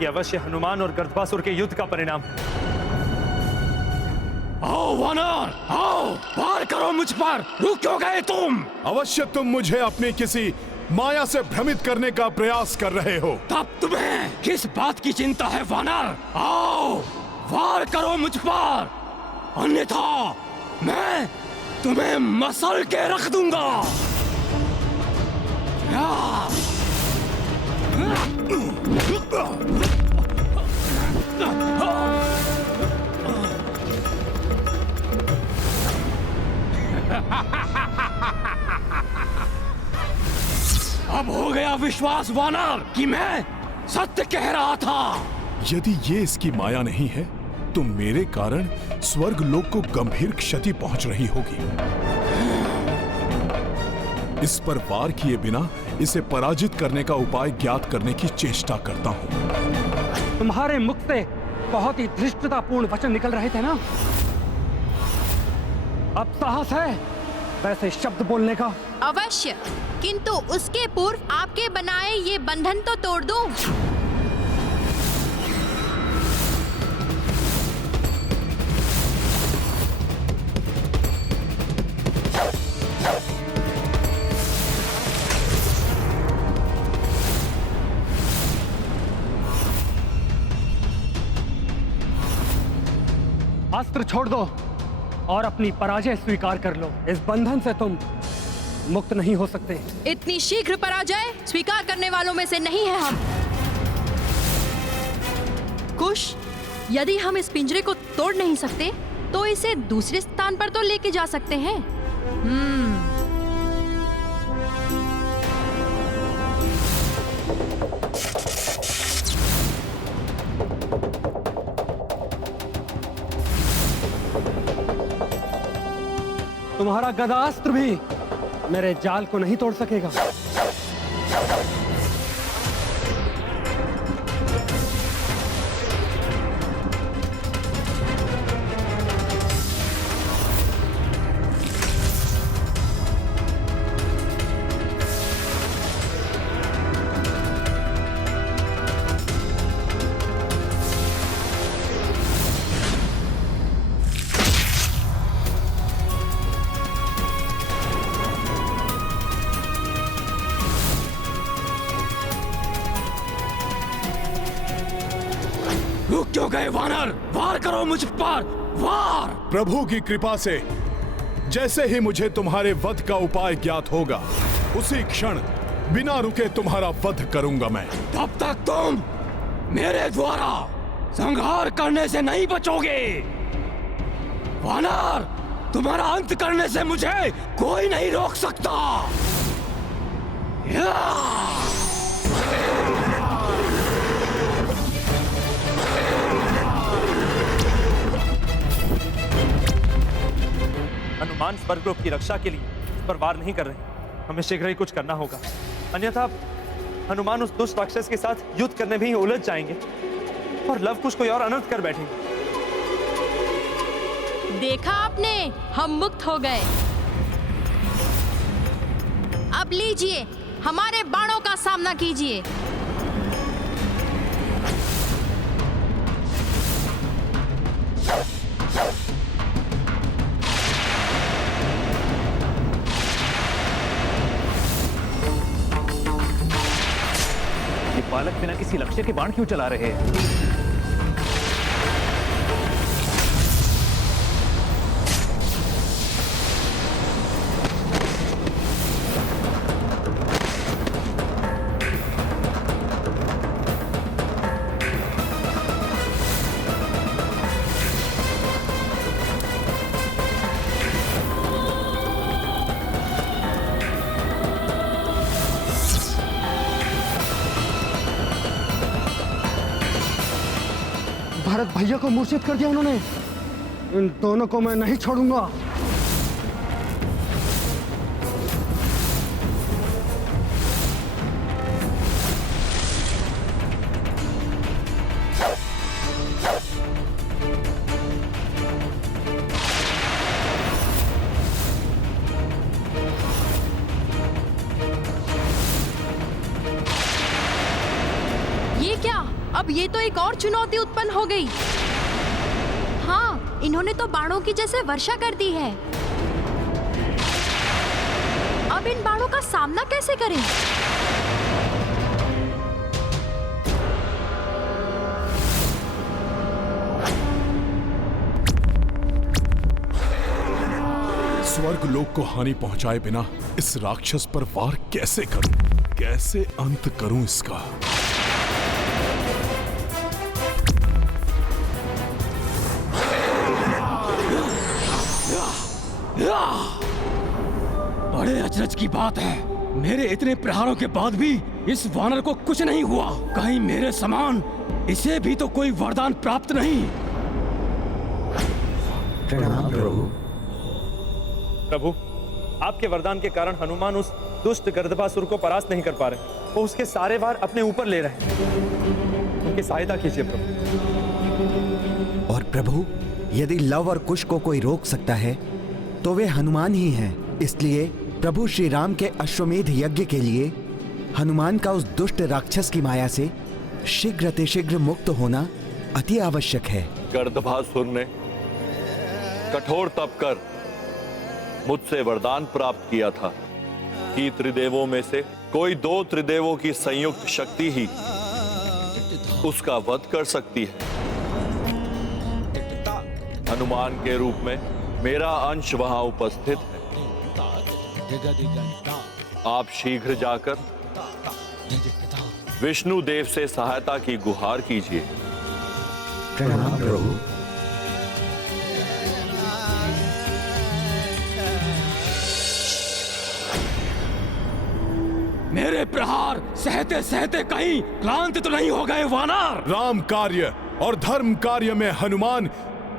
ये अवश्य हनुमान और गर्दभासुर के युद्ध का परिणाम है। आओ वानर, आओ, वार करो मुझ पर। रुक क्यों गए तुम? अवश्य तुम मुझे अपनी किसी माया से भ्रमित करने का प्रयास कर रहे हो। तब तुम्हें किस बात की चिंता है वानर? आओ, वार करो मुझ पर, अन्यथा मैं तुम्हें मसल के रख दूंगा। अब हो गया विश्वास वानर कि मैं सत्य कह रहा था। यदि ये इसकी माया नहीं है तो मेरे कारण स्वर्ग लोक को गंभीर क्षति पहुंच रही होगी। इस पर वार किए बिना इसे पराजित करने का उपाय ज्ञात करने की चेष्टा करता हूं। तुम्हारे मुख से बहुत ही धृष्टतापूर्ण वचन निकल रहे थे ना? अब साहस है वैसे शब्द बोलने का? अवश्य, किंतु उसके पूर्व आपके बनाए ये बंधन तो तोड़ दूं। अस्त्र छोड़ दो और अपनी पराजय स्वीकार कर लो। इस बंधन से तुम मुक्त नहीं हो सकते। इतनी शीघ्र पराजय स्वीकार करने वालों में से नहीं है हम। कुश, यदि हम इस पिंजरे को तोड़ नहीं सकते तो इसे दूसरे स्थान पर तो लेके जा सकते हैं। तुम्हारा गदास्त्र भी मेरे जाल को नहीं तोड़ सकेगा। रुक क्यों गए वानर? वार करो मुझ पर, वार! प्रभु की कृपा से जैसे ही मुझे तुम्हारे वध का उपाय ज्ञात होगा उसी क्षण बिना रुके तुम्हारा वध करूंगा मैं। तब तक तुम मेरे द्वारा संहार करने से नहीं बचोगे। वानर, तुम्हारा अंत करने से मुझे कोई नहीं रोक सकता। हनुमान स्वर्गलोक की रक्षा के लिए इस पर वार नहीं कर रहे। हमें शीघ्र ही कुछ करना होगा, अन्यथा हनुमान उस दुष्ट राक्षस के साथ युद्ध करने में ही उलझ जाएंगे और लवकुश कोई और अनर्थ कर बैठेंगे। देखा आपने, हम मुक्त हो गए। अब लीजिए, हमारे बाणों का सामना कीजिए। बालक बिना किसी लक्ष्य के बाण क्यों चला रहे हैं? भरत भैया को मूर्छित कर दिया उन्होंने। इन दोनों को मैं नहीं छोड़ूंगा। ये ये क्या? अब ये तो एक और चुनौती उत्पन्न हो गई। हाँ, इन्होंने तो बाणों की जैसे वर्षा कर दी है। अब इन बाणों का सामना कैसे करें? स्वर्ग लोक को हानि पहुंचाए बिना इस राक्षस पर वार कैसे करूं? कैसे अंत करूं इसका? बड़े अचरज की बात है, मेरे इतने प्रहारों के बाद भी इस वानर को कुछ नहीं हुआ। कहीं मेरे समान इसे भी तो कोई वरदान प्राप्त नहीं। प्रणाम प्रभु। प्रभु, आपके वरदान के कारण हनुमान उस दुष्ट गर्दभासुर को परास्त नहीं कर पा रहे। वो उसके सारे वार अपने ऊपर ले रहे हैं। उनकी सहायता कीजिए प्रभु। और प्रभु, यदि लव और कुश को कोई रोक सकता है तो वे हनुमान ही हैं। इसलिए प्रभु श्री राम के अश्वमेध यज्ञ के लिए हनुमान का उस दुष्ट राक्षस की माया से शीघ्र मुक्त होना अति आवश्यक है। गर्दभासुर ने कठोर तप कर मुझसे वरदान प्राप्त किया था कि त्रिदेवों में से कोई 2 त्रिदेवों की संयुक्त शक्ति ही उसका वध कर सकती है। हनुमान के रूप में मेरा अंश वहां उपस्थित है। आप शीघ्र जाकर विष्णु देव से सहायता की गुहार कीजिए। प्रणाम प्रभु। मेरे प्रहार सहते सहते कहीं क्लांत तो नहीं हो गए वानर? राम कार्य और धर्म कार्य में हनुमान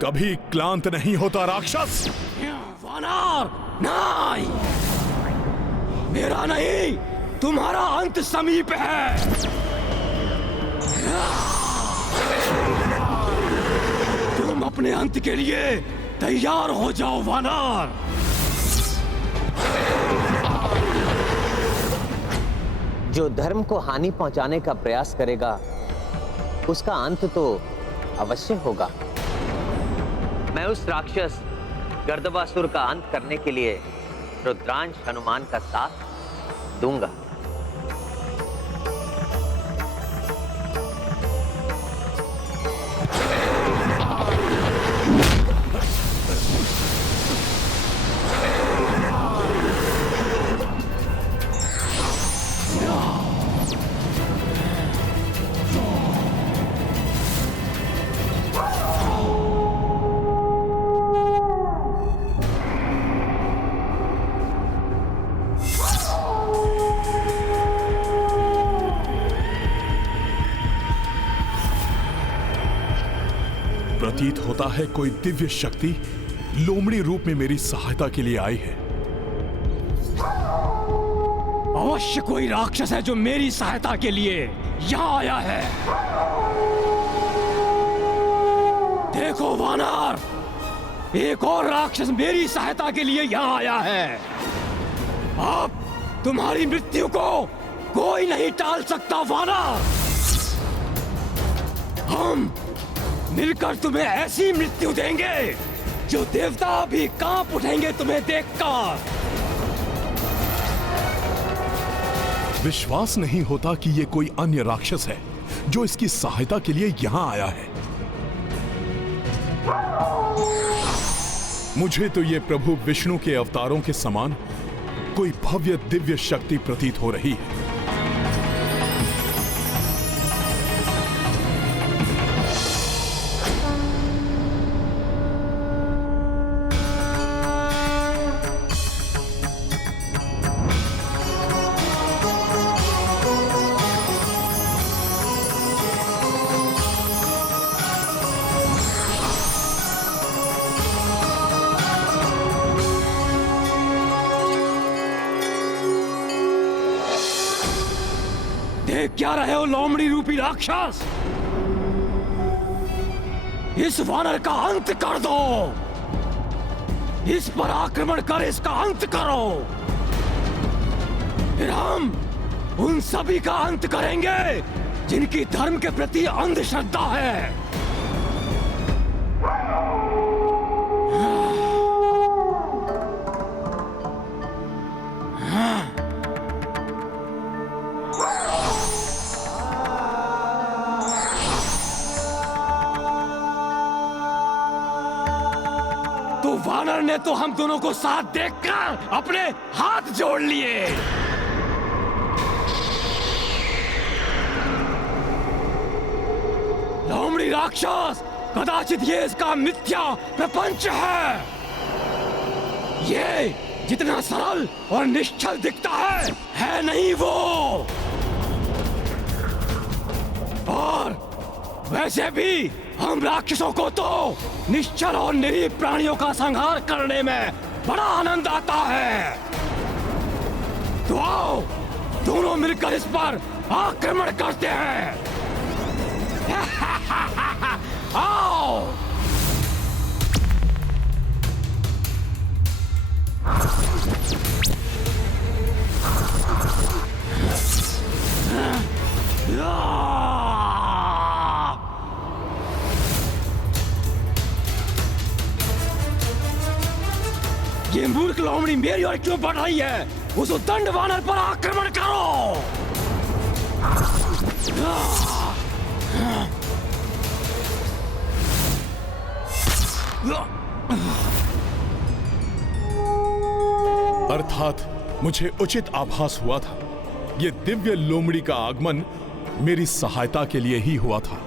कभी क्लांत नहीं होता राक्षस। वानर नहीं, मेरा नहीं, तुम्हारा अंत समीप है। तुम अपने अंत के लिए तैयार हो जाओ वानर। जो धर्म को हानि पहुंचाने का प्रयास करेगा उसका अंत तो अवश्य होगा। मैं उस राक्षस गर्दभासुर का अंत करने के लिए रुद्रांश हनुमान का साथ दूंगा। प्रतीत होता है कोई दिव्य शक्ति लोमड़ी रूप में मेरी सहायता के लिए आई है। अवश्य कोई राक्षस है जो मेरी सहायता के लिए यहाँ आया है। देखो वानर, एक और राक्षस मेरी सहायता के लिए यहाँ आया है। अब तुम्हारी मृत्यु को कोई नहीं टाल सकता वानर। हम मिलकर तुम्हें ऐसी मृत्यु देंगे जो देवता भी कांप उठेंगे तुम्हें देखकर। विश्वास नहीं होता कि ये कोई अन्य राक्षस है जो इसकी सहायता के लिए यहां आया है। मुझे तो ये प्रभु विष्णु के अवतारों के समान कोई भव्य दिव्य शक्ति प्रतीत हो रही है। देख क्या रहे हो लोमड़ी रूपी राक्षस? इस वानर का अंत कर दो। इस पर आक्रमण कर इसका अंत करो। फिर हम उन सभी का अंत करेंगे जिनकी धर्म के प्रति अंधश्रद्धा है। तो वानर ने तो हम दोनों को साथ देखकर अपने हाथ जोड़ लिए। लोमड़ी राक्षस, कदाचित ये इसका मिथ्या प्रपंच है। ये जितना सरल और निश्चल दिखता है नहीं वो। और वैसे भी हम राक्षसों को तो निश्चल और निरीह प्राणियों का संहार करने में बड़ा आनंद आता है। तो आओ दोनों मिलकर इस पर आक्रमण करते हैं। आओ। ये मूर्ख लोमड़ी मेरी ओर क्यों बढ़ रही है? उस उद्दंड वानर पर आक्रमण करो। अर्थात मुझे उचित आभास हुआ था। ये दिव्य लोमड़ी का आगमन मेरी सहायता के लिए ही हुआ था।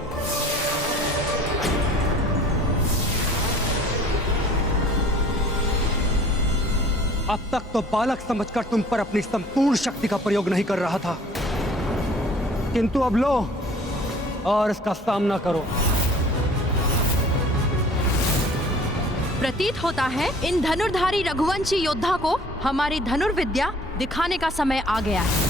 अब तक तो बालक समझकर तुम पर अपनी संपूर्ण शक्ति का प्रयोग नहीं कर रहा था, किंतु अब लो और इसका सामना करो। प्रतीत होता है इन धनुर्धारी रघुवंशी योद्धा को हमारी धनुर्विद्या दिखाने का समय आ गया है।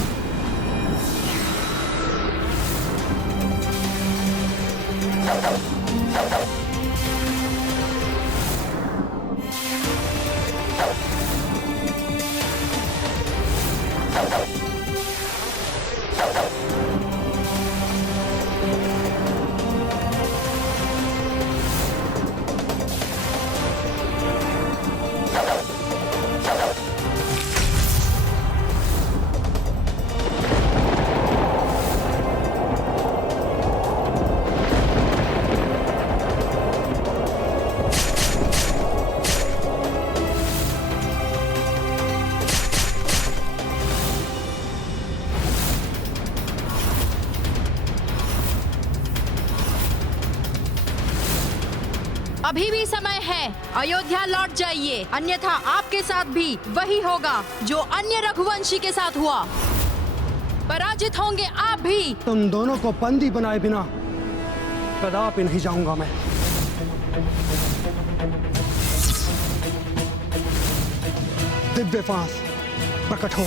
अभी भी समय है, अयोध्या लौट जाइए, अन्यथा आपके साथ भी वही होगा जो अन्य रघुवंशी के साथ हुआ। पराजित होंगे आप भी। तुम दोनों को बंदी बनाए बिना कदापि नहीं जाऊंगा मैं। दिव्य फांस प्रकट हो।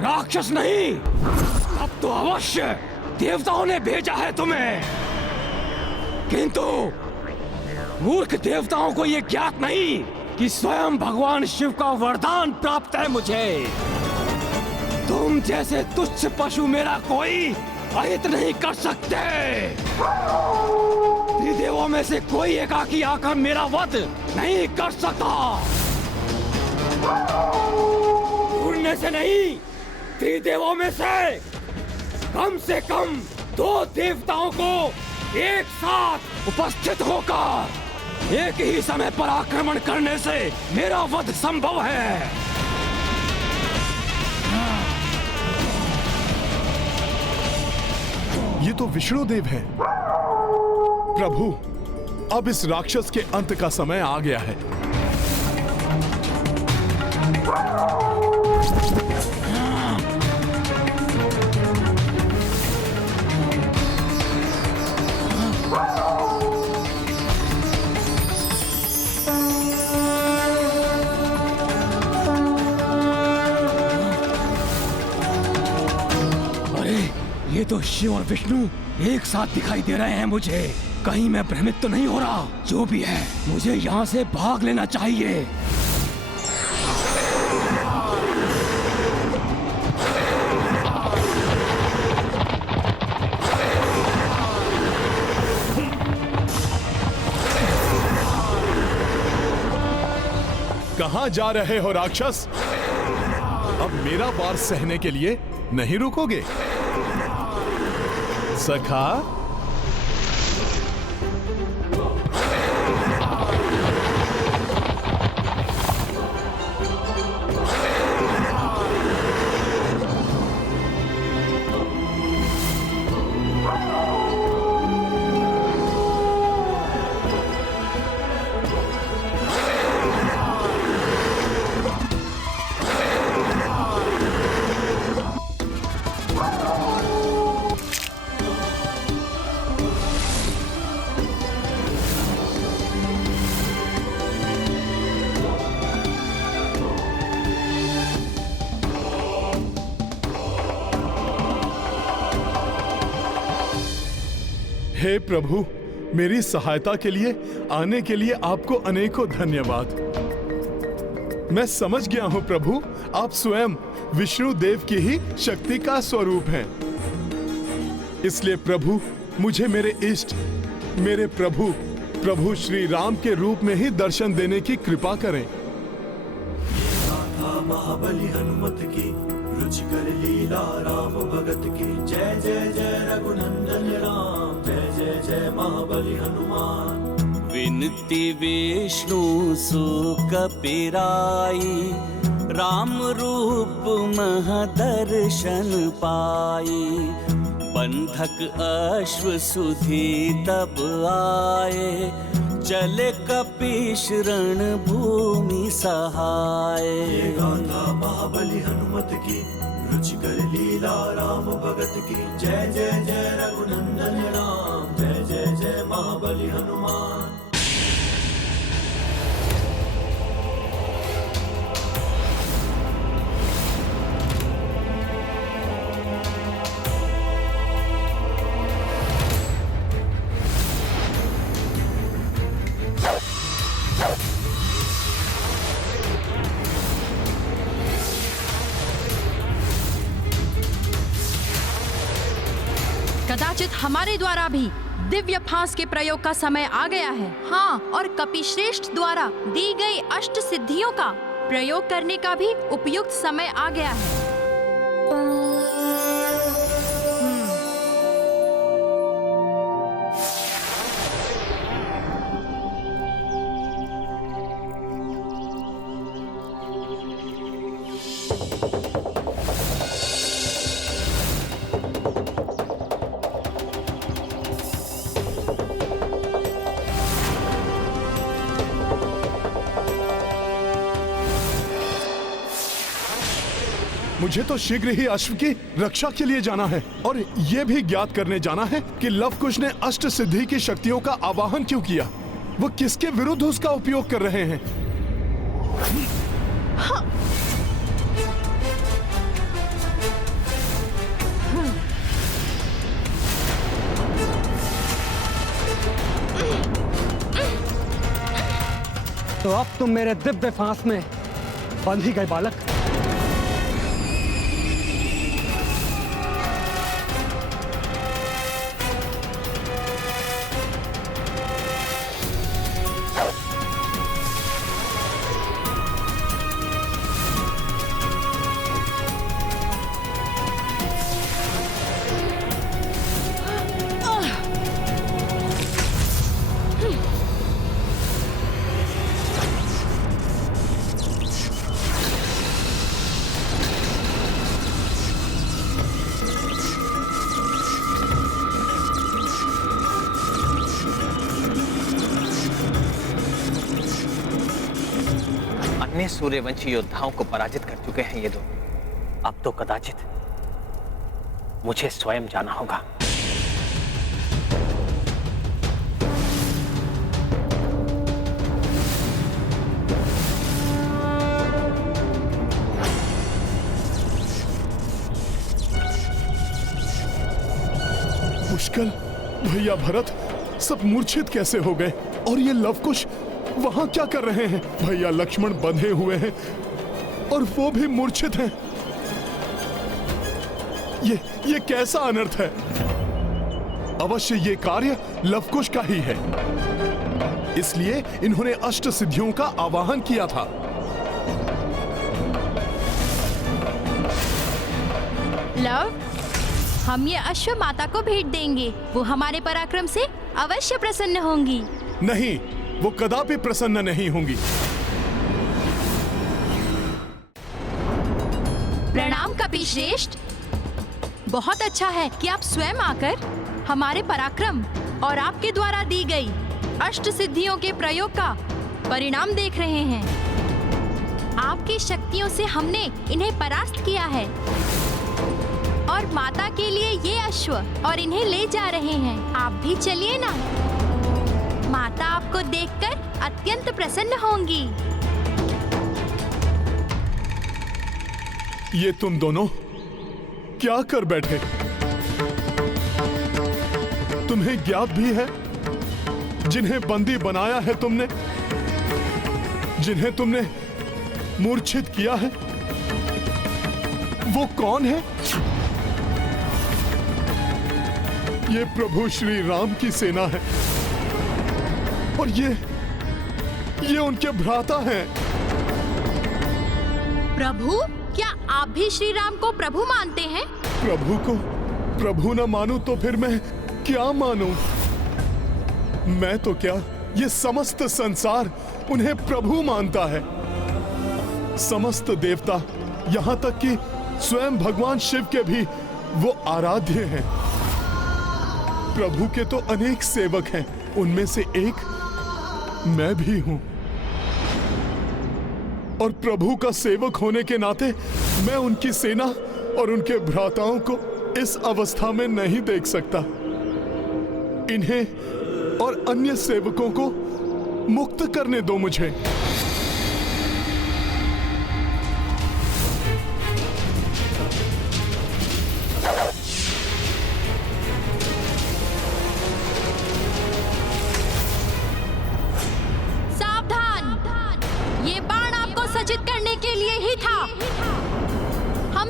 राक्षस नहीं, अब तो अवश्य देवताओं ने भेजा है तुम्हें। किंतु मूर्ख देवताओं को यह ज्ञात नहीं कि स्वयं भगवान शिव का वरदान प्राप्त है मुझे। तुम जैसे तुच्छ पशु मेरा कोई अहित नहीं कर सकते। त्रिदेवों में से कोई एकाकी आकर मेरा वध नहीं कर सकता। उड़ने से नहीं, त्रिदेवों में से कम 2 देवताओं को एक साथ उपस्थित होकर एक ही समय पर आक्रमण करने से मेरा वध संभव है। ये तो विष्णुदेव है। प्रभु, अब इस राक्षस के अंत का समय आ गया है। तो शिव और विष्णु एक साथ दिखाई दे रहे हैं मुझे। कहीं मैं भ्रमित तो नहीं हो रहा? जो भी है, मुझे यहाँ से भाग लेना चाहिए। कहां जा रहे हो राक्षस? अब मेरा वार सहने के लिए नहीं रुकोगे? सखा, हे प्रभु, मेरी सहायता के लिए आने के लिए आपको अनेकों धन्यवाद। मैं समझ गया हूं प्रभु, आप स्वयं विष्णु देव की ही शक्ति का स्वरूप हैं। इसलिए प्रभु, मुझे मेरे इष्ट, मेरे प्रभु श्री राम के रूप में ही दर्शन देने की कृपा करें। महाबली हनुमत की रुचिकर लीला राम भगत की, जय जय जय रघुनंदन राम, जय जय जय महाबली हनुमान। विनती विष्णु सुख पिराई, राम रूप महदर्शन पाई। बंधक अश्व सुधी तब आए, चले कपीश रण भूमि सहाय। ये गाथा महाबली हनुमत की रुचिकर लीला राम भगत की, जय जय जय रघुनंदन राम, जय जय जय महाबली हनुमान। कदाचित हमारे द्वारा भी दिव्य फांस के प्रयोग का समय आ गया है। हाँ, और कपिश्रेष्ठ द्वारा दी गई अष्ट सिद्धियों का प्रयोग करने का भी उपयुक्त समय आ गया है। मुझे तो शीघ्र ही अश्व की रक्षा के लिए जाना है और यह भी ज्ञात करने जाना है कि लवकुश ने अष्ट सिद्धि की शक्तियों का आवाहन क्यों किया। वो किसके विरुद्ध उसका उपयोग कर रहे हैं। तो अब तुम मेरे दिव्य फांस में बंध ही गए बालक। अन्य सूर्यवंशी योद्धाओं को पराजित कर चुके हैं ये दो। अब तो कदाचित मुझे स्वयं जाना होगा। पुष्कल, भैया भरत सब मूर्छित कैसे हो गए? और ये लवकुश वहां क्या कर रहे हैं? भैया लक्ष्मण बंधे हुए हैं और वो भी मूर्छित हैं। ये कैसा अनर्थ है? अवश्य ये कार्य लवकुश का ही है, इसलिए इन्होंने अष्ट सिद्धियों का आवाहन किया था। लव, हम ये अश्व माता को भेंट देंगे। वो हमारे पराक्रम से अवश्य प्रसन्न होंगी। नहीं, वो कदापि प्रसन्न नहीं होंगी। प्रणाम कपिश्रेष्ठ। बहुत अच्छा है कि आप स्वयं आकर हमारे पराक्रम और आपके द्वारा दी गई अष्ट सिद्धियों के प्रयोग का परिणाम देख रहे हैं। आपकी शक्तियों से हमने इन्हें परास्त किया है और माता के लिए ये अश्व और इन्हें ले जा रहे हैं। आप भी चलिए ना, माता आपको देखकर अत्यंत प्रसन्न होंगी। ये तुम दोनों क्या कर बैठे? तुम्हें ज्ञात भी है जिन्हें बंदी बनाया है तुमने, जिन्हें तुमने मूर्छित किया है, वो कौन है? ये प्रभु श्री राम की सेना है और ये उनके भ्राता हैं। प्रभु, क्या आप भी श्री राम को प्रभु मानते हैं? प्रभु को प्रभु न मानूं तो फिर मैं क्या मानूं? मैं तो क्या, ये समस्त संसार उन्हें प्रभु मानता है। समस्त देवता, यहाँ तक कि स्वयं भगवान शिव के भी वो आराध्य हैं। प्रभु के तो अनेक सेवक हैं, उनमें से एक मैं भी हूं। और प्रभु का सेवक होने के नाते मैं उनकी सेना और उनके भ्राताओं को इस अवस्था में नहीं देख सकता। इन्हें और अन्य सेवकों को मुक्त करने दो मुझे।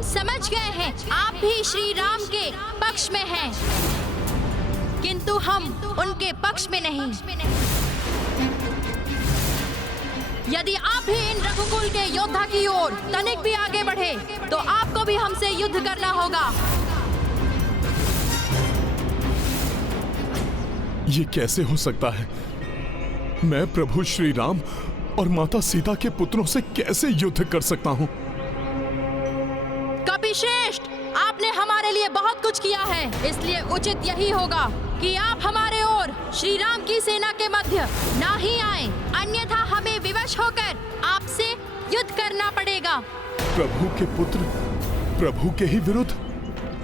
समझ गए हैं आप भी श्री राम के पक्ष में हैं, किंतु हम उनके पक्ष में नहीं। यदि आप भी इन रघुकुल के योद्धा की ओर तनिक भी आगे बढ़े तो आपको भी हमसे युद्ध करना होगा। ये कैसे हो सकता है? मैं प्रभु श्री राम और माता सीता के पुत्रों से कैसे युद्ध कर सकता हूँ? कपिश्रेष्ठ, आपने हमारे लिए बहुत कुछ किया है, इसलिए उचित यही होगा कि आप हमारे और श्री राम की सेना के मध्य ना ही आए, अन्यथा हमें विवश होकर आपसे युद्ध करना पड़ेगा। प्रभु के पुत्र प्रभु के ही विरुद्ध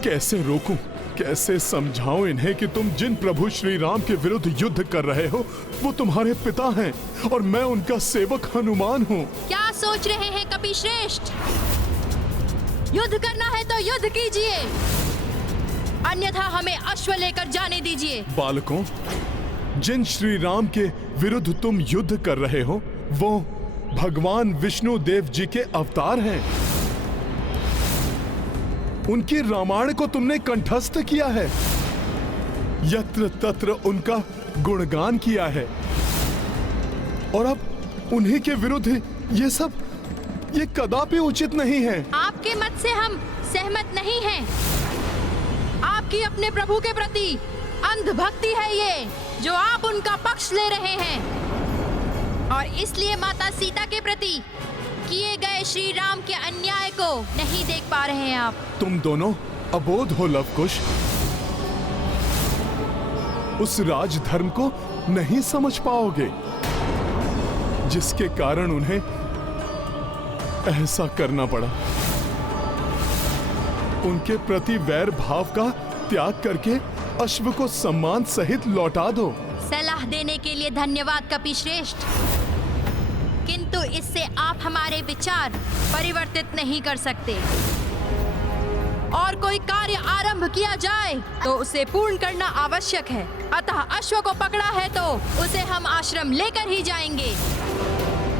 कैसे रोकूं? कैसे समझाऊं इन्हें कि तुम जिन प्रभु श्री राम के विरुद्ध युद्ध कर रहे हो वो तुम्हारे पिता हैं और मैं उनका सेवक हनुमान हूँ। क्या सोच रहे हैं कपिश्रेष्ठ? युद्ध करना है तो युद्ध कीजिए, अन्यथा हमें अश्व लेकर जाने दीजिए। बालकों, जिन श्री राम के विरुद्ध तुम युद्ध कर रहे हो वो भगवान विष्णु देव जी के अवतार हैं। उनकी रामायण को तुमने कंठस्थ किया है, यत्र तत्र उनका गुणगान किया है और अब उन्हीं के विरुद्ध ये कदापि उचित नहीं है। आपके मत से हम सहमत नहीं हैं। आपकी अपने प्रभु के प्रति अंध भक्ति है ये, जो आप उनका पक्ष ले रहे हैं, और इसलिए माता सीता के प्रति किए गए श्री राम के अन्याय को नहीं देख पा रहे हैं आप। तुम दोनों अबोध हो लवकुश, उस राजधर्म को नहीं समझ पाओगे जिसके कारण उन्हें ऐसा करना पड़ा। उनके प्रति वैर भाव का त्याग करके अश्व को सम्मान सहित लौटा दो। सलाह देने के लिए धन्यवाद कपिश्रेष्ठ, किंतु इससे आप हमारे विचार परिवर्तित नहीं कर सकते। और कोई कार्य आरंभ किया जाए तो उसे पूर्ण करना आवश्यक है। अतः अश्व को पकड़ा है तो उसे हम आश्रम लेकर ही जाएंगे।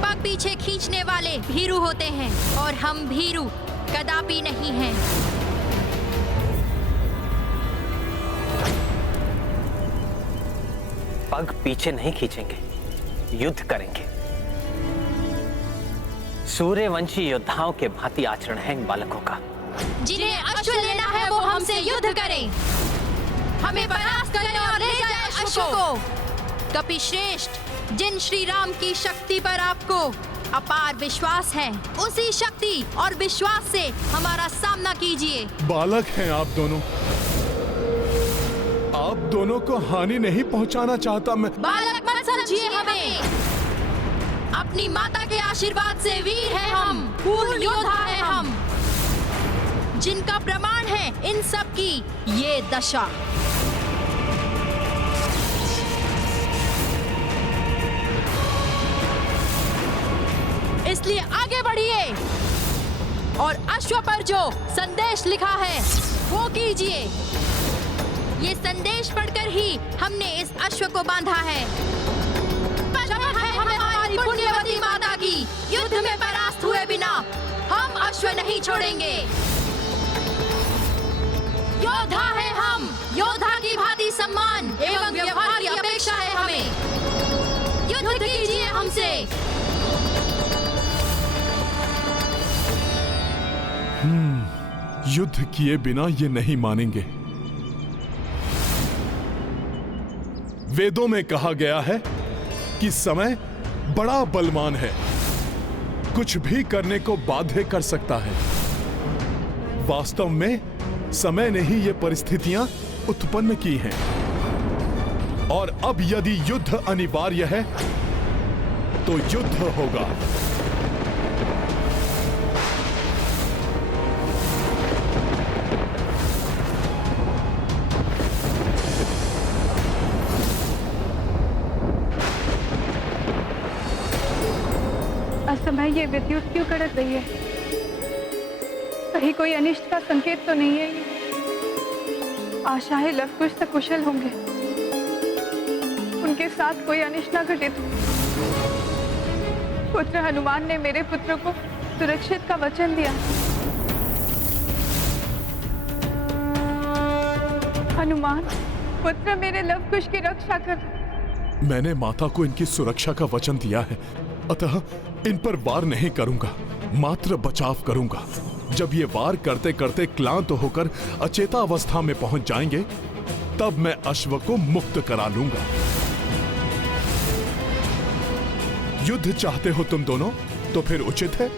पग पीछे खींचने वाले भीरू होते हैं और हम भीरू कदापि नहीं हैं। पग पीछे नहीं खींचेंगे, युद्ध करेंगे। सूर्यवंशी योद्धाओं के भांति आचरण है इन बालकों का। जिन्हें अश्व लेना है वो हमसे युद्ध करें, हमें परास्त करें और ले जाए अश्व को। कपिश्रेष्ठ, जिन श्री राम की शक्ति पर आपको अपार विश्वास है, उसी शक्ति और विश्वास से हमारा सामना कीजिए। बालक हैं आप दोनों, आप दोनों को हानि नहीं पहुंचाना चाहता मैं। बालक मत समझिए हमें, अपनी माता के आशीर्वाद से वीर है हम, पूर्ण योद्धा है हम, जिनका प्रमाण है इन सब की ये दशा। इसलिए आगे बढ़िए और अश्व पर जो संदेश लिखा है वो कीजिए। ये संदेश पढ़कर ही हमने इस अश्व को बांधा है। शपथ है हमें हमारी पुण्यवती माता की, युद्ध में परास्त हुए बिना हम अश्व नहीं छोड़ेंगे। योद्धा है हम, योद्धा की भांति सम्मान एवं व्यवहार की अपेक्षा है हमें। युद्ध कीजिए हमसे। युद्ध किए बिना ये नहीं मानेंगे। वेदों में कहा गया है कि समय बड़ा बलवान है, कुछ भी करने को बाध्य कर सकता है। वास्तव में समय ने ही ये परिस्थितियां उत्पन्न की हैं। और अब यदि युद्ध अनिवार्य है तो युद्ध होगा। असमय ये विद्युत क्यों कड़क रही है? कहीं कोई अनिष्ट का संकेत तो नहीं है ये? आशा है लवकुश सकुशल होंगे, उनके साथ कोई अनिष्ट न घटित हो। पुत्र हनुमान ने मेरे पुत्र को सुरक्षित का वचन दिया। हनुमान, पुत्र मेरे लवकुश की रक्षा कर। मैंने माता को इनकी सुरक्षा का वचन दिया है, अतः इन पर वार नहीं करूंगा, मात्र बचाव करूंगा। जब ये वार करते करते क्लांत होकर अचेता अवस्था में पहुंच जाएंगे, तब मैं अश्व को मुक्त करा लूंगा। युद्ध चाहते हो तुम दोनों, तो फिर उचित है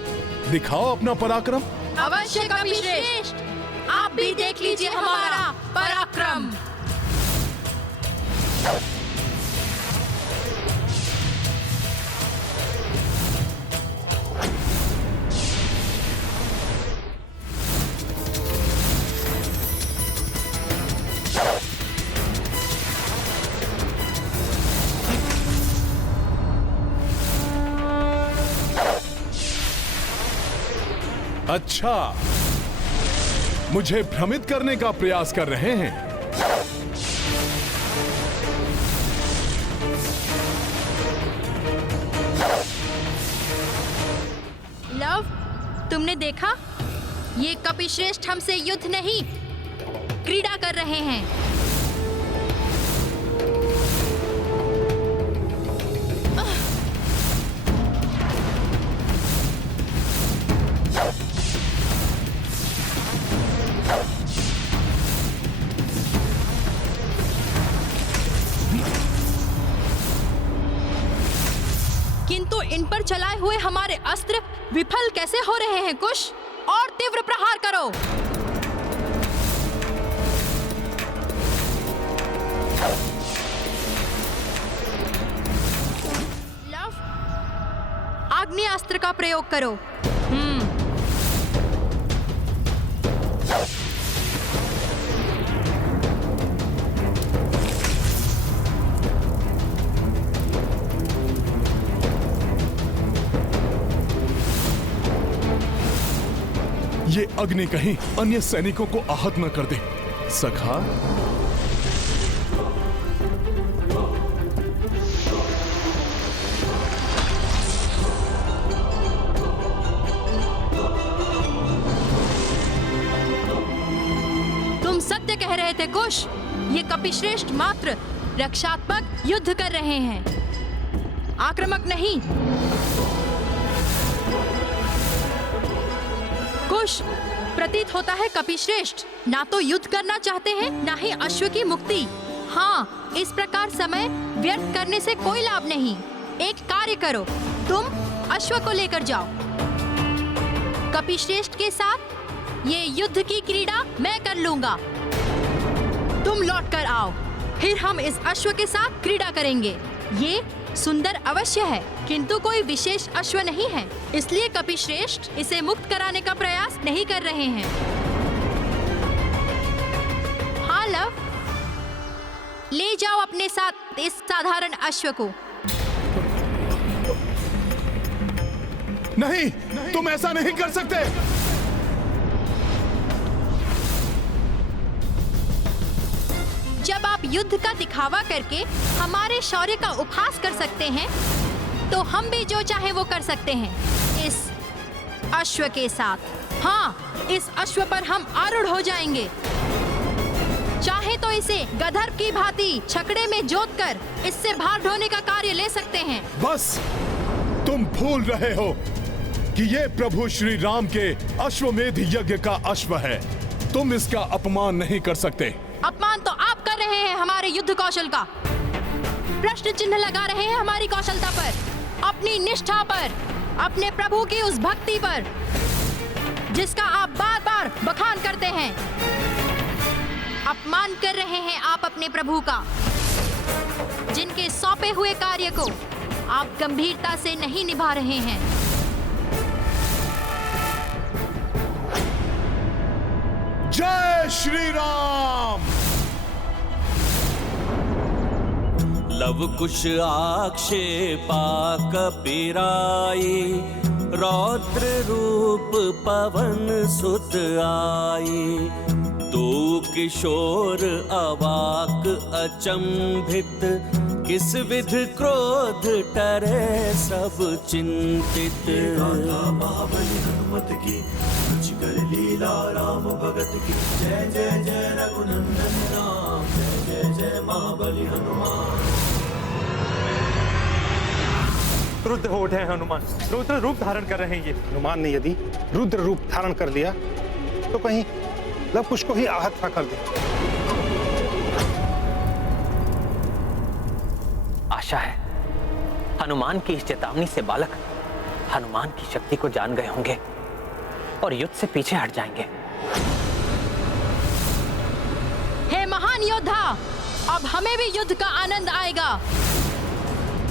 दिखाओ अपना पराक्रम। अवश्य कपिश्रेष्ठ, आप भी देख लीजिए हमारा पराक्रम। अच्छा, मुझे भ्रमित करने का प्रयास कर रहे हैं। लव, तुमने देखा? ये कपिश्रेष्ठ हमसे युद्ध नहीं, क्रीड़ा कर रहे हैं। किंतु इन पर चलाए हुए हमारे अस्त्र विफल कैसे हो रहे हैं कुश? और तीव्र प्रहार करो। लव, आग्नेयास्त्र का प्रयोग करो। ये अग्नि कहीं अन्य सैनिकों को आहत न कर दे। सखा, तुम सत्य कह रहे थे कुश। ये कपिश्रेष्ठ मात्र रक्षात्मक युद्ध कर रहे हैं, आक्रामक नहीं। कुश, प्रतीत होता है कपिश्रेष्ठ ना तो युद्ध करना चाहते हैं, ना ही अश्व की मुक्ति। हाँ, इस प्रकार समय व्यर्थ करने से कोई लाभ नहीं। एक कार्य करो, तुम अश्व को लेकर जाओ। कपिश्रेष्ठ के साथ ये युद्ध की क्रीड़ा मैं कर लूंगा। तुम लौट कर आओ, फिर हम इस अश्व के साथ क्रीड़ा करेंगे। ये सुंदर अवश्य है, किंतु कोई विशेष अश्व नहीं है, इसलिए कपिश्रेष्ठ इसे मुक्त कराने का प्रयास नहीं कर रहे हैं। हाँ लव, ले जाओ अपने साथ इस साधारण अश्व को। नहीं, तुम ऐसा नहीं कर सकते। जब आप युद्ध का दिखावा करके हमारे शौर्य का उपहास कर सकते हैं, तो हम भी जो चाहे वो कर सकते हैं इस अश्व के साथ। हाँ, इस अश्व पर हम आरूढ़ हो जाएंगे। चाहे तो इसे गदर्भ की भांति छकड़े में जोतकर इससे भार ढोने का कार्य ले सकते हैं। बस, तुम भूल रहे हो कि ये प्रभु श्री राम के अश्वमेध यज्ञ का अश्व है। तुम इसका अपमान नहीं कर सकते। अपमान तो आप कर रहे हैं हमारे युद्ध कौशल का। प्रश्न चिन्ह लगा रहे हैं हमारी कौशलता पर, अपनी निष्ठा पर, अपने प्रभु की उस भक्ति पर जिसका आप बार बार बखान करते हैं। अपमान कर रहे हैं आप अपने प्रभु का, जिनके सौंपे हुए कार्य को आप गंभीरता से नहीं निभा रहे हैं। जय श्री राम। लव कुश आक्षेपा कपिराई, रौद्र रूप पवन सुत आई। दो किशोर अवाक अचंभित, किस विध क्रोध टरे सब चिंतित। महाबली हनुमत की रुचि कर लीला राम भगत की। जय जय जय रघुनंदन राम, जय जय जय महाबली हनुमान। क्रुद्ध हो उठे हैं हनुमान, रुद्र रूप धारण कर रहे हैं। ये हनुमान ने यदि रुद्र रूप धारण कर लिया तो कहीं लव कुश को ही आहत न कर दे। आशा है हनुमान की इस चेतावनी से बालक हनुमान की शक्ति को जान गए होंगे और युद्ध से पीछे हट जाएंगे। हे महान योद्धा, अब हमें भी युद्ध का आनंद आएगा।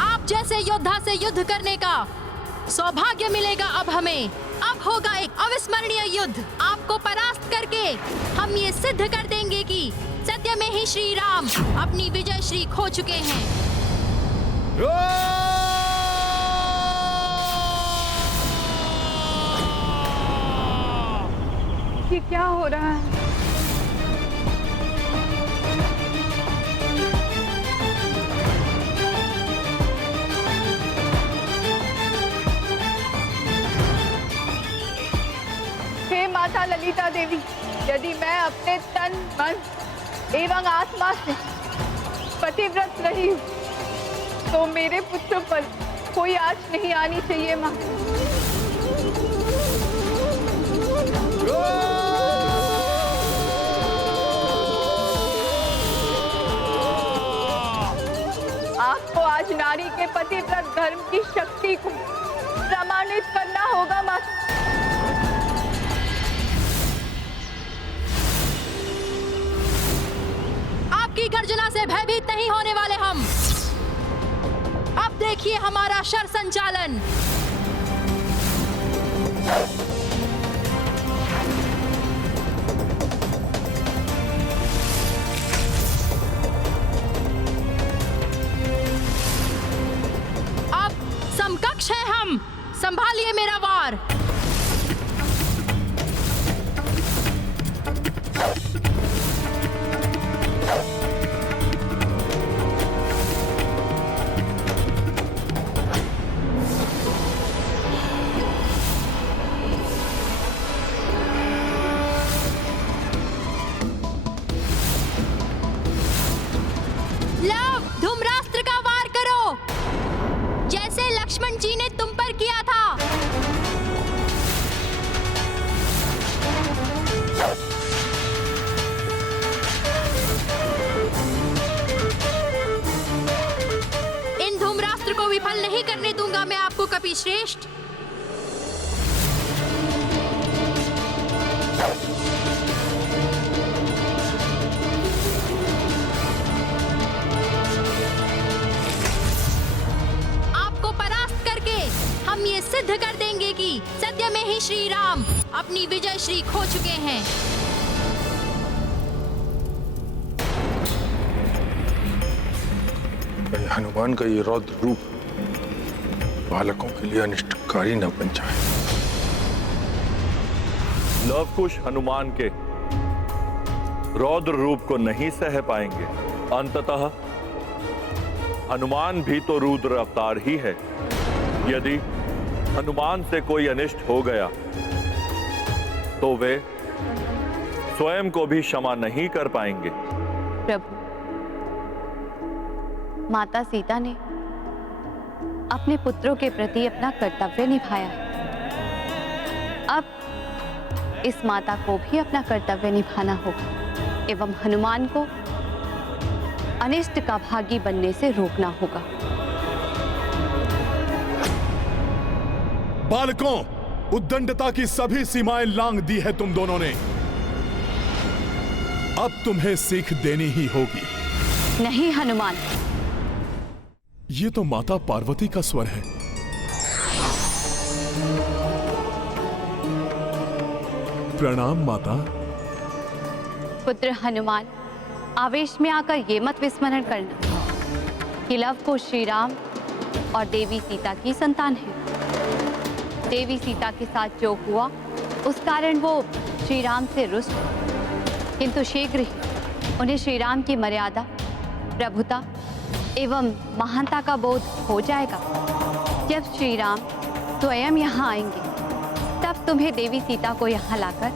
आप जैसे योद्धा से युद्ध करने का सौभाग्य मिलेगा अब हमें। अब होगा एक अविस्मरणीय युद्ध। आपको परास्त करके हम ये सिद्ध कर देंगे कि सत्य में ही श्री राम अपनी विजय श्री खो चुके हैं। ये क्या हो रहा है? हे माता ललिता देवी, यदि मैं अपने तन मन एवं आत्मा से पतिव्रत रही हूँ तो मेरे पुत्र पर कोई आँच नहीं आनी चाहिए माँ। आपको आज नारी के पतिव्रत धर्म की शक्ति को प्रमाणित करना होगा माता। आपकी गर्जना से भयभीत नहीं होने वाले हम। अब देखिए हमारा शर संचालन। अब समकक्ष हैं हम, संभालिए मेरा वार। कपिश्रेष्ठ। आपको परास्त करके हम ये सिद्ध कर देंगे कि सत्य में ही श्री राम अपनी विजय श्री खो चुके हैं। हनुमान का ये रौद्र रूप बालकों के लिए अनिष्टकारी न बन जाए। लवकुश हनुमान के रौद्र रूप को नहीं सह पाएंगे। अंततः हनुमान भी तो रुद्र अवतार ही है। यदि हनुमान से कोई अनिष्ट हो गया तो वे स्वयं को भी क्षमा नहीं कर पाएंगे। प्रभु, माता सीता ने अपने पुत्रों के प्रति अपना कर्तव्य निभाया है। अब इस माता को भी अपना कर्तव्य निभाना होगा एवं हनुमान को अनिष्ट का भागी बनने से रोकना होगा। बालकों, उद्दंडता की सभी सीमाएं लांघ दी है तुम दोनों ने। अब तुम्हें सीख देनी ही होगी। नहीं हनुमान, ये तो माता पार्वती का स्वर है। प्रणाम माता। पुत्र हनुमान, आवेश में आकर ये मत विस्मरण करना कि लव को श्री राम और देवी सीता की संतान है। देवी सीता के साथ जो हुआ उस कारण वो श्री राम से रुष्ट, किंतु शीघ्र ही उन्हें श्री राम की मर्यादा, प्रभुता एवं महानता का बोध हो जाएगा। जब श्री राम स्वयं यहाँ आएंगे तब तुम्हें देवी सीता को यहाँ लाकर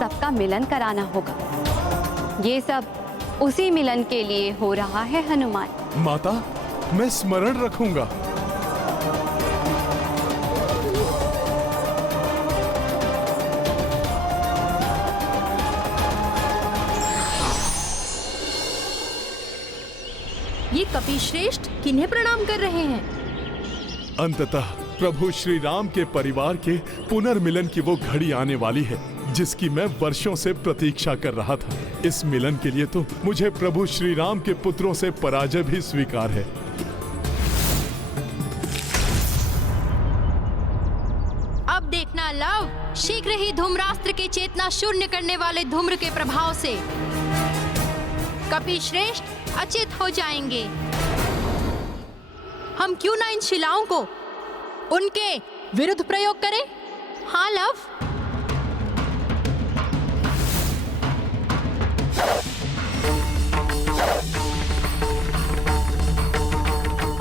सबका मिलन कराना होगा। ये सब उसी मिलन के लिए हो रहा है हनुमान। माता, मैं स्मरण रखूंगा। ये कपिश्रेष्ठ किन्हें प्रणाम कर रहे हैं? अंततः प्रभु श्री राम के परिवार के पुनर्मिलन की वो घड़ी आने वाली है जिसकी मैं वर्षों से प्रतीक्षा कर रहा था। इस मिलन के लिए तो मुझे प्रभु श्री राम के पुत्रों से पराजय भी स्वीकार है। अब देखना लव, शीघ्र ही धूम्रास्त्र के चेतना शून्य करने वाले धूम्र के प्रभाव से कपिश्रेष्ठ अचेत हो जाएंगे। हम क्यों ना इन शिलाओं को उनके विरुद्ध प्रयोग करें? हाँ लव।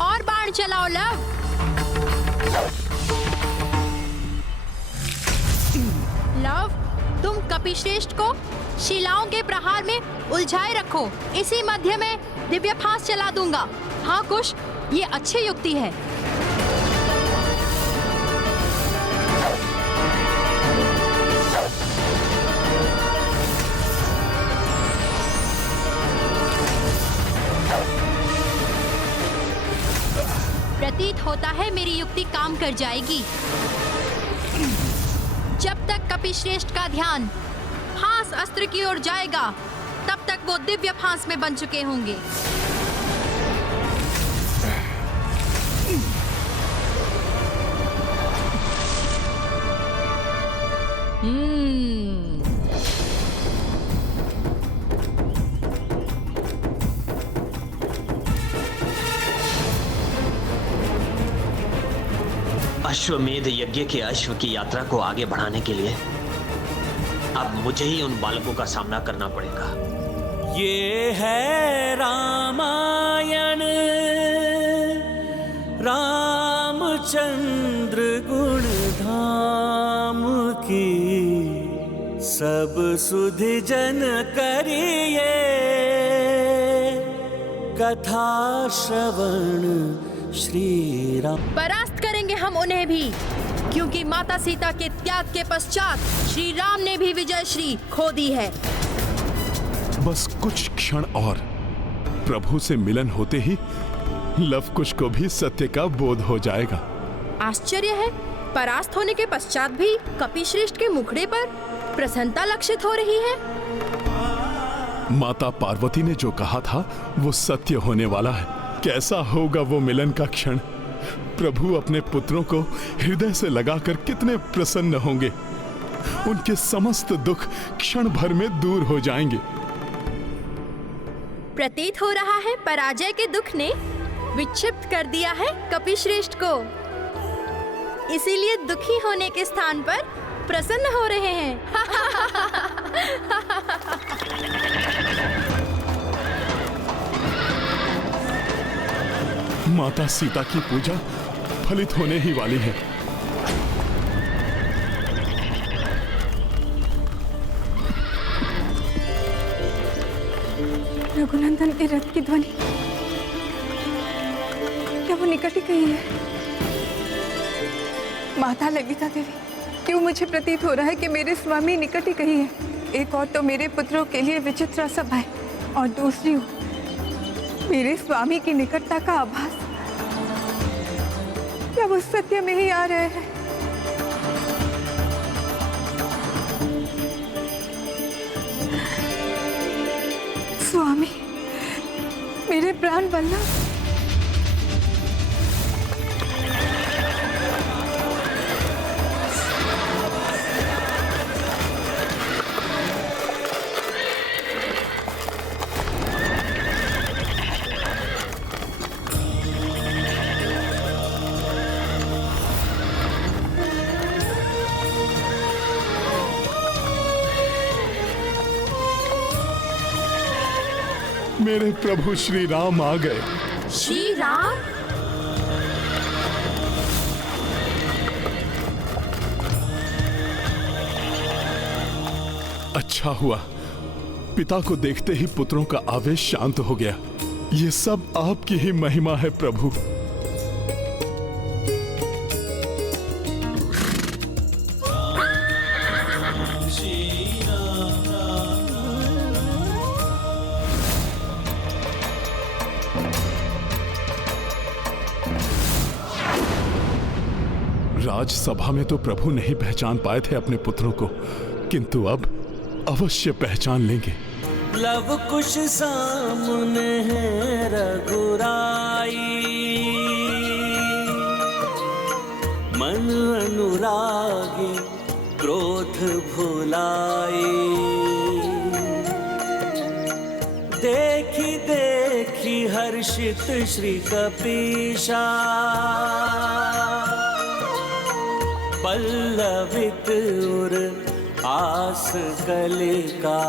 और बाण चलाओ लव। लव, तुम कपिश्रेष्ठ को शिलाओं के प्रहार में उलझाए रखो। इसी मध्य में दिव्य फांस चला दूंगा। हाँ कुश, ये अच्छी युक्ति है। प्रतीत होता है मेरी युक्ति काम कर जाएगी। जब तक कपिश्रेष्ठ का ध्यान फांस अस्त्र की ओर जाएगा तब तक वो दिव्य फांस में बन चुके होंगे। अश्वमेध यज्ञ के अश्व की यात्रा को आगे बढ़ाने के लिए अब मुझे ही उन बालकों का सामना करना पड़ेगा। ये है रामायण, रामचंद्र गुण धाम की, सब सुधि जन करिए कथा श्रवण श्री राम। परास्त करेंगे हम उन्हें भी, क्योंकि माता सीता के त्याग के पश्चात श्री राम ने भी विजय श्री खो दी है। बस कुछ क्षण और, प्रभु से मिलन होते ही लवकुश को भी सत्य का बोध हो जाएगा। आश्चर्य है, परास्त होने के पश्चात भी कपिश्रेष्ठ के मुखड़े पर प्रसन्नता लक्षित हो रही है। माता पार्वती ने जो कहा था वो सत्य होने वाला है। कैसा होगा वो मिलन का क्षण। प्रभु अपने पुत्रों को हृदय से लगाकर कितने प्रसन्न होंगे। उनके समस्त दुख क्षण भर में दूर हो जाएंगे। प्रतीत हो रहा है पराजय के दुख ने विक्षिप्त कर दिया है कपिश्रेष्ठ को, इसीलिए दुखी होने के स्थान पर प्रसन्न हो रहे हैं। माता सीता की पूजा फलित होने ही वाली है। रघुनंदन के रथ की ध्वनि, क्या वो निकट ही कहीं है? माता ललिता देवी, क्यों मुझे प्रतीत हो रहा है कि मेरे स्वामी निकट ही कहीं है? एक और तो मेरे पुत्रों के लिए विचित्र सभा है और दूसरी मेरे स्वामी की निकटता का आभास। क्या वो सत्य में ही आ रहे हैं? स्वामी, मेरे प्राण वल्लभ, मेरे प्रभु श्री राम आ गए। श्री राम? अच्छा हुआ, पिता को देखते ही पुत्रों का आवेश शांत हो गया। ये सब आपकी ही महिमा है प्रभु। राजसभा में तो प्रभु नहीं पहचान पाए थे अपने पुत्रों को, किंतु अब अवश्य पहचान लेंगे। लव कुश सामने है रघुराई, मन अनुरागी क्रोध भुलाई। देखी देखी हर्षित श्री कपीशा, पल्लवित उर आस कलिका।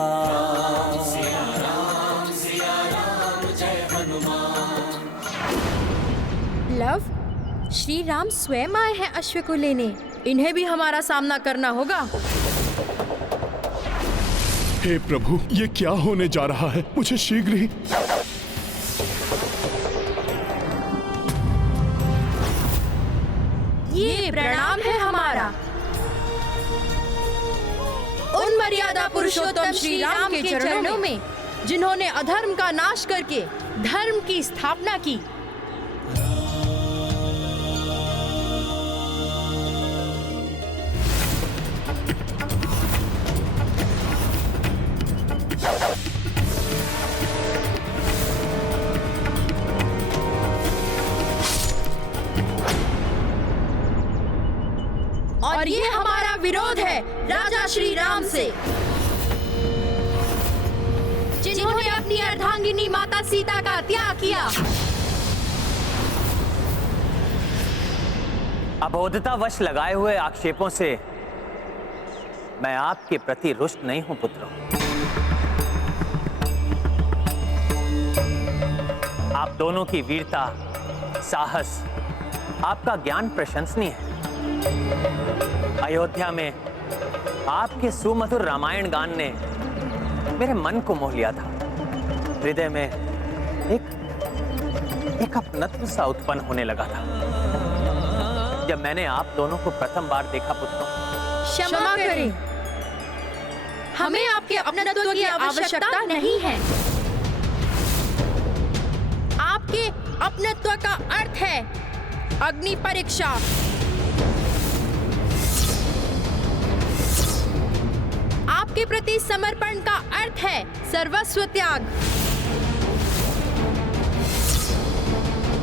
सिया राम जय हनुमान। लव, श्री राम स्वयं आए हैं अश्व को लेने। इन्हें भी हमारा सामना करना होगा। हे प्रभु, ये क्या होने जा रहा है? मुझे शीघ्र ही ये प्रणाम है हमारा उन मर्यादा पुरुषोत्तम श्री राम के चरणों में, जिन्होंने अधर्म का नाश करके धर्म की स्थापना की। और ये हमारा विरोध है राजा श्री राम से, जिन्होंने अपनी अर्धांगिनी माता सीता का त्याग किया। अबोधतावश लगाए हुए आक्षेपों से मैं आपके प्रति रुष्ट नहीं हूं पुत्रों। आप दोनों की वीरता, साहस, आपका ज्ञान प्रशंसनीय है। अयोध्या में आपके सुमधुर रामायण गान ने मेरे मन को मोह लिया था। हृदय में एक अपनत्व सा उत्पन्न होने लगा था जब मैंने आप दोनों को प्रथम बार देखा पुत्रों। क्षमा करें, हमें आपके अपनत्व की आवश्यकता नहीं है। आपके अपनत्व का अर्थ है अग्नि परीक्षा। आपके प्रति समर्पण का अर्थ है सर्वस्व त्याग।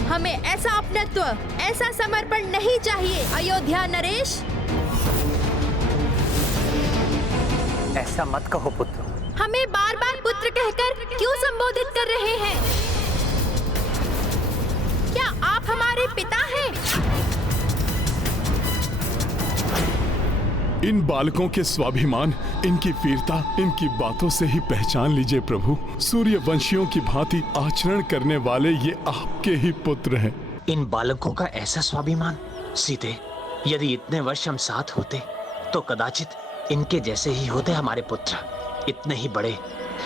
हमें ऐसा अपनत्व, ऐसा समर्पण नहीं चाहिए अयोध्या नरेश। ऐसा मत कहो पुत्र। हमें बार बार पुत्र कहकर क्यों संबोधित कर रहे हैं? क्या आप हमारे पिता हैं? इन बालकों के स्वाभिमान, इनकी वीरता, इनकी बातों से ही पहचान लीजिए प्रभु। सूर्यवंशियों की भांति आचरण करने वाले ये आपके ही पुत्र हैं। इन बालकों का ऐसा स्वाभिमान सीते, यदि इतने वर्ष हम साथ होते तो कदाचित इनके जैसे ही होते हमारे पुत्र। इतने ही बड़े,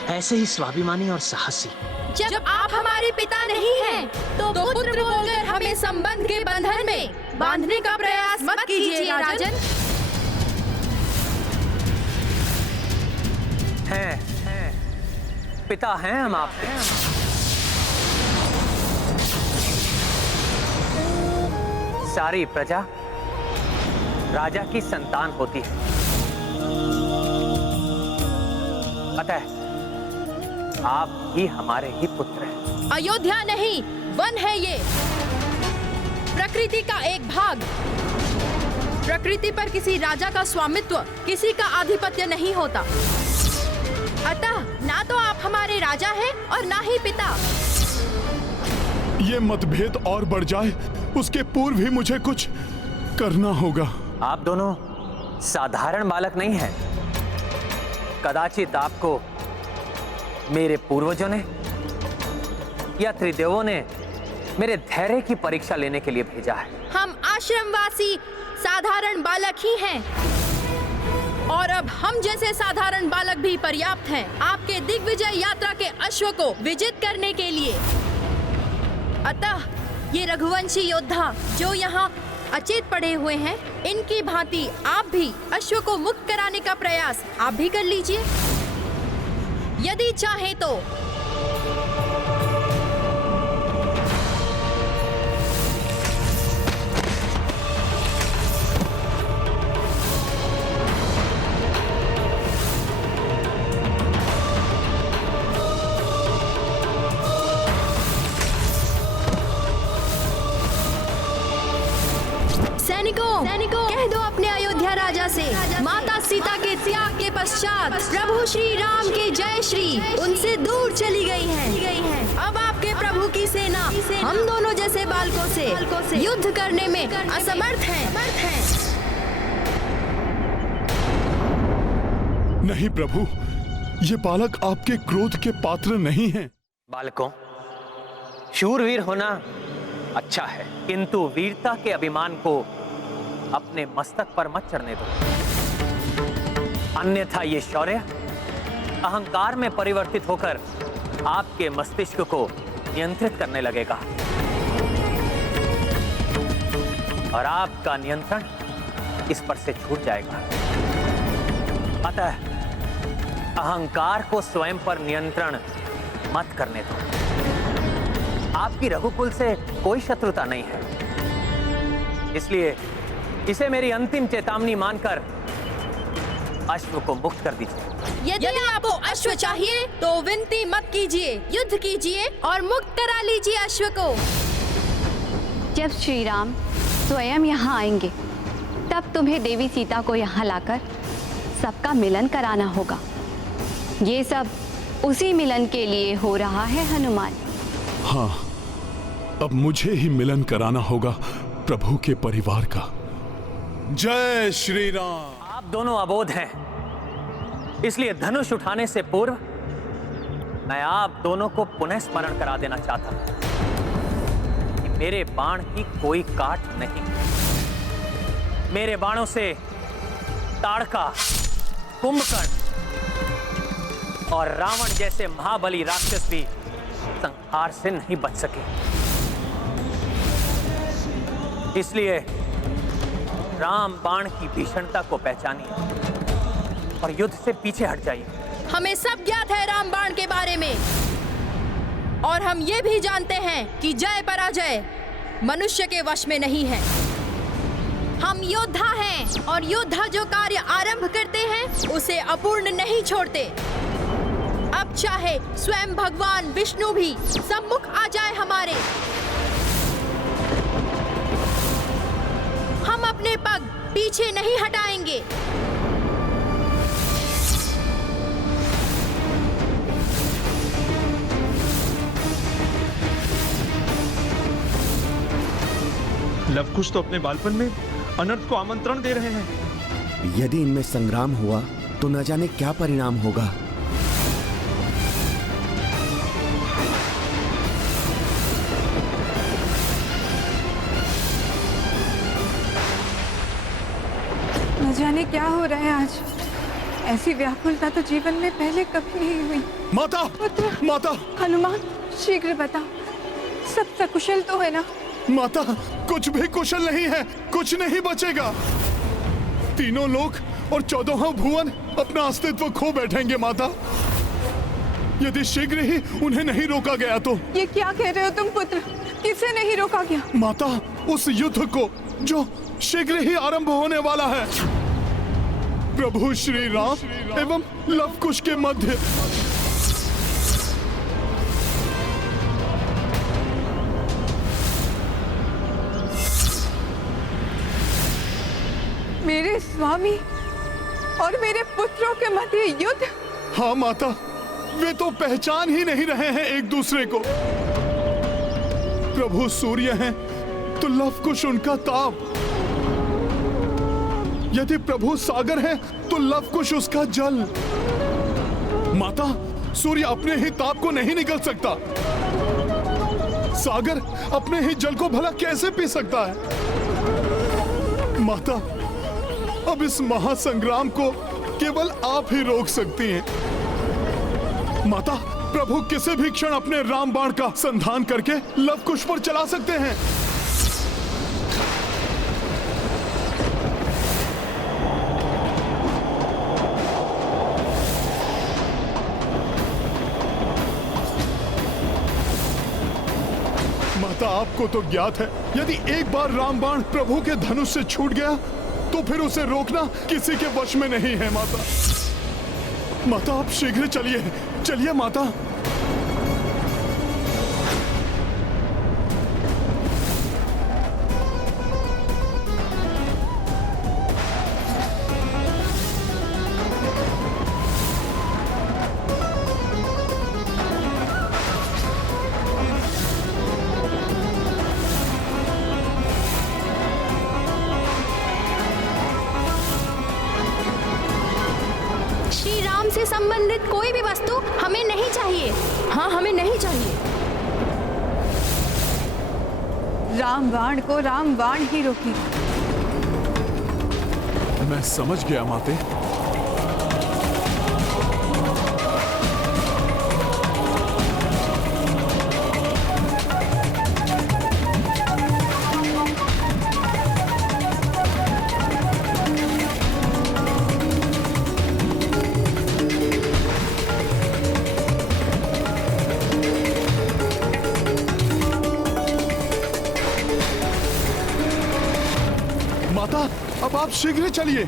ऐसे ही स्वाभिमानी और साहसी। जब आप हमारे पिता नहीं हैं, तो पुत्र बोलकर हमें संबंध के बंधन में बांधने का प्रयास मत कीजिए राजन। हैं, पिता हैं हम आपके। सारी प्रजा राजा की संतान होती है, अतः आप ही हमारे ही पुत्र हैं। अयोध्या नहीं, वन है ये, प्रकृति का एक भाग। प्रकृति पर किसी राजा का स्वामित्व, किसी का आधिपत्य नहीं होता। अतः ना तो आप हमारे राजा हैं और ना ही पिता। ये मतभेद और बढ़ जाए, उसके पूर्व ही मुझे कुछ करना होगा। आप दोनों साधारण बालक नहीं हैं। कदाचित आपको मेरे पूर्वजों ने या त्रिदेवों ने मेरे धैर्य की परीक्षा लेने के लिए भेजा है। हम आश्रमवासी साधारण बालक ही हैं, और अब हम जैसे साधारण बालक भी पर्याप्त हैं आपके दिग्विजय यात्रा के अश्व को विजित करने के लिए। अतः ये रघुवंशी योद्धा जो यहाँ अचेत पड़े हुए हैं, इनकी भांति आप भी अश्व को मुक्त कराने का प्रयास आप भी कर लीजिए, यदि चाहे तो। सैनिकों, कह दो अपने अयोध्या राजा से, माता सीता के त्याग के पश्चात प्रभु श्री राम की जय श्री उनसे दूर चली गई है। अब आपके प्रभु की सेना हम दोनों जैसे बालकों से युद्ध करने में असमर्थ है। नहीं प्रभु, ये बालक आपके क्रोध के पात्र नहीं हैं। बालकों, शूरवीर होना अच्छा है, किंतु वीरता के अभिमान को अपने मस्तक पर मत चढ़ने दो, अन्यथा ये शौर्य अहंकार में परिवर्तित होकर आपके मस्तिष्क को नियंत्रित करने लगेगा और आपका नियंत्रण इस पर से छूट जाएगा। अतः अहंकार को स्वयं पर नियंत्रण मत करने दो। आपकी रघुकुल से कोई शत्रुता नहीं है, इसलिए इसे मेरी अंतिम चेतावनी मानकर अश्व को मुक्त कर दीजिए। यदि आपको अश्व चाहिए तो विनती मत कीजिए, युद्ध कीजिए और मुक्त करा लीजिए अश्व को। जब श्री राम स्वयं यहाँ आएंगे, तब तुम्हें देवी सीता को यहाँ लाकर सबका मिलन कराना होगा। ये सब उसी मिलन के लिए हो रहा है हनुमान। हाँ, अब मुझे ही मिलन कराना होगा प्रभु के परिवार का। जय श्री राम। आप दोनों अबोध हैं, इसलिए धनुष उठाने से पूर्व मैं आप दोनों को पुनः स्मरण करा देना चाहता हूं कि मेरे बाण की कोई काट नहीं। मेरे बाणों से ताड़का, कुंभकर्ण और रावण जैसे महाबली राक्षस भी संहार से नहीं बच सके। इसलिए राम बाण की भीषणता को पहचानिए और युद्ध से पीछे हट जाइए। हमें सब ज्ञात है राम बाण के बारे में, और हम ये भी जानते हैं कि जय पराजय मनुष्य के वश में नहीं है। हम योद्धा हैं और योद्धा जो कार्य आरंभ करते हैं उसे अपूर्ण नहीं छोड़ते। अब चाहे स्वयं भगवान विष्णु भी सम्मुख आ जाए हमारे, हम अपने पग पीछे नहीं हटाएंगे। लवकुश तो अपने बालपन में अनर्थ को आमंत्रण दे रहे हैं। यदि इनमें संग्राम हुआ तो न जाने क्या परिणाम होगा। न जाने क्या हो रहा है आज। ऐसी व्याकुलता तो जीवन में पहले कभी नहीं हुई। माता, माता, हनुमान शीघ्र बताओ, सब सकुशल तो है ना? माता, कुछ भी कुशल नहीं है, कुछ नहीं बचेगा। तीनों लोक और 14 भुवन अपना अस्तित्व खो बैठेंगे माता, यदि शीघ्र ही उन्हें नहीं रोका गया तो। ये क्या कह रहे हो तुम पुत्र? किसे नहीं रोका गया? माता, उस युद्ध को जो शीघ्र ही आरंभ होने वाला है प्रभु श्री राम एवं लवकुश के मध्य। मेरे स्वामी और मेरे पुत्रों के मध्य युद्ध? हाँ माता, वे तो पहचान ही नहीं रहे हैं एक दूसरे को। प्रभु सूर्य हैं तो लवकुश उनका ताप, यदि प्रभु सागर है तो लवकुश उसका जल। माता, सूर्य अपने ही ताप को नहीं निकल सकता, सागर अपने ही जल को भला कैसे पी सकता है? माता, अब इस महासंग्राम को केवल आप ही रोक सकती हैं। माता, प्रभु किसी भी क्षण अपने राम बाण का संधान करके लवकुश पर चला सकते हैं। माता, आपको तो ज्ञात है, यदि एक बार रामबाण प्रभु के धनुष से छूट गया तो फिर उसे रोकना किसी के वश में नहीं है। माता, माता आप शीघ्र चलिए, चलिए माता। से संबंधित कोई भी वस्तु हमें नहीं चाहिए। हाँ, हमें नहीं चाहिए। रामबाण को रामबाण ही रोकी। मैं समझ गया माते। अब आप शीघ्र चलिए।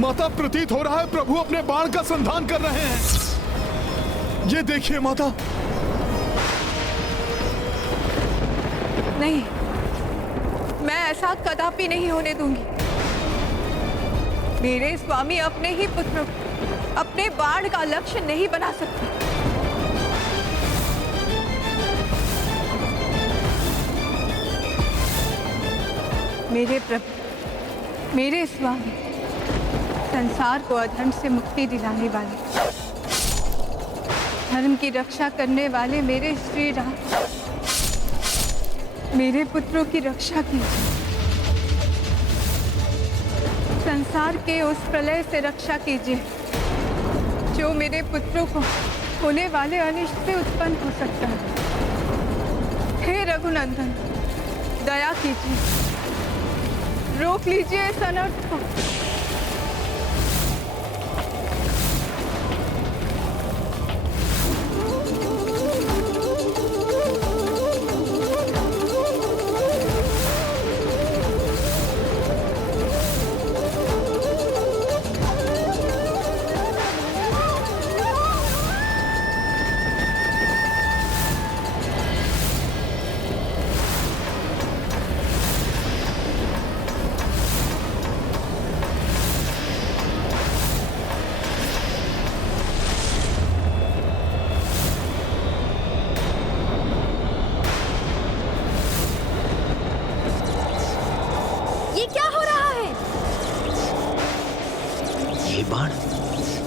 माता, प्रतीत हो रहा है प्रभु अपने बाण का संधान कर रहे हैं। ये देखिए माता। नहीं, मैं ऐसा कदापि नहीं होने दूंगी। मेरे स्वामी अपने ही पुत्र अपने बाण का लक्ष्य नहीं बना सकते। मेरे प्रभु, मेरे स्वामी, संसार को अधर्म से मुक्ति दिलाने वाले, धर्म की रक्षा करने वाले मेरे श्री राम, मेरे पुत्रों की रक्षा कीजिए। संसार के उस प्रलय से रक्षा कीजिए जो मेरे पुत्रों को होने वाले अनिष्ट से उत्पन्न हो सकता है। हे रघुनंदन, दया कीजिए, रोक लीजिए इस अनर्थ को।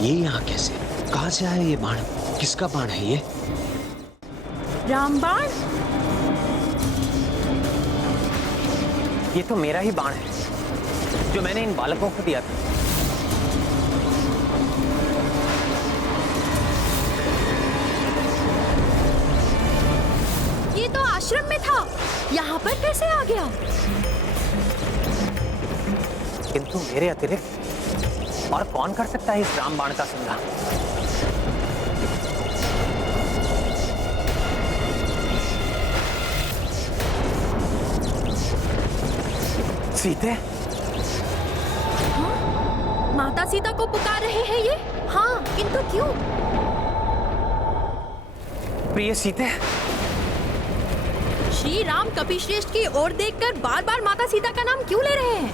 ये यहाँ कैसे, कहाँ से आया ये बाण? किसका बाण है ये? रामबाण? ये तो मेरा ही बाण है जो मैंने इन बालकों को दिया था। ये तो आश्रम में था, यहाँ पर कैसे आ गया? किंतु मेरे अतिरिक्त और कौन कर सकता है इस रामबाण का संधान? सीते? हाँ? माता सीता को पुकार रहे हैं ये? हाँ, किंतु क्यों? प्रिय सीते? श्री राम कपिश्रेष्ठ की ओर देखकर बार बार माता सीता का नाम क्यों ले रहे हैं?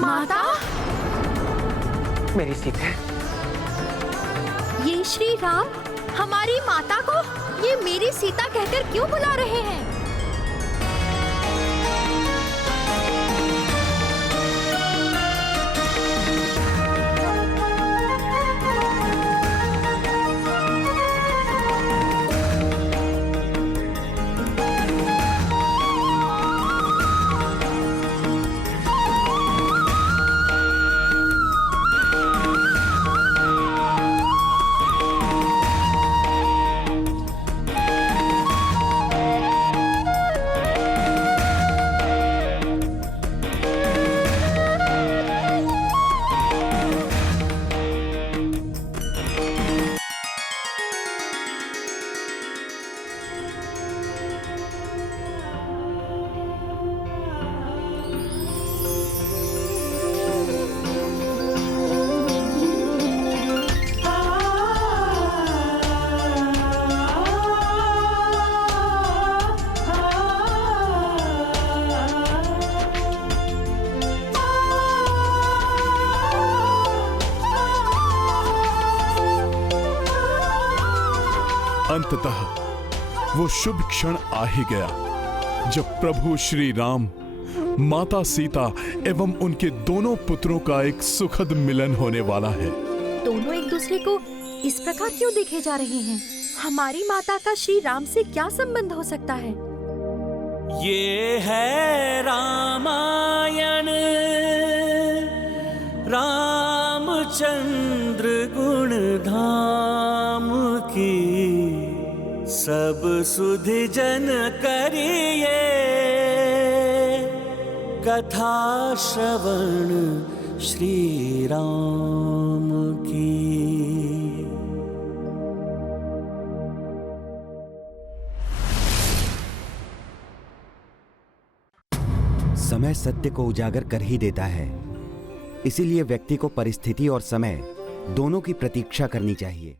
माता? मेरी सीते? ये श्री राम हमारी माता को ये मेरी सीता कहकर क्यों बुला रहे हैं? अंततः वो शुभ क्षण आ ही गया जब प्रभु श्री राम, माता सीता एवं उनके दोनों पुत्रों का एक सुखद मिलन होने वाला है। दोनों एक दूसरे को इस प्रकार क्यों देखे जा रहे हैं? हमारी माता का श्री राम से क्या संबंध हो सकता है? ये है रामायण, रामचंद्र गुण धाम की, सब सुधि जन करिए कथा श्रवण श्री राम की। समय सत्य को उजागर कर ही देता है, इसीलिए व्यक्ति को परिस्थिति और समय दोनों की प्रतीक्षा करनी चाहिए।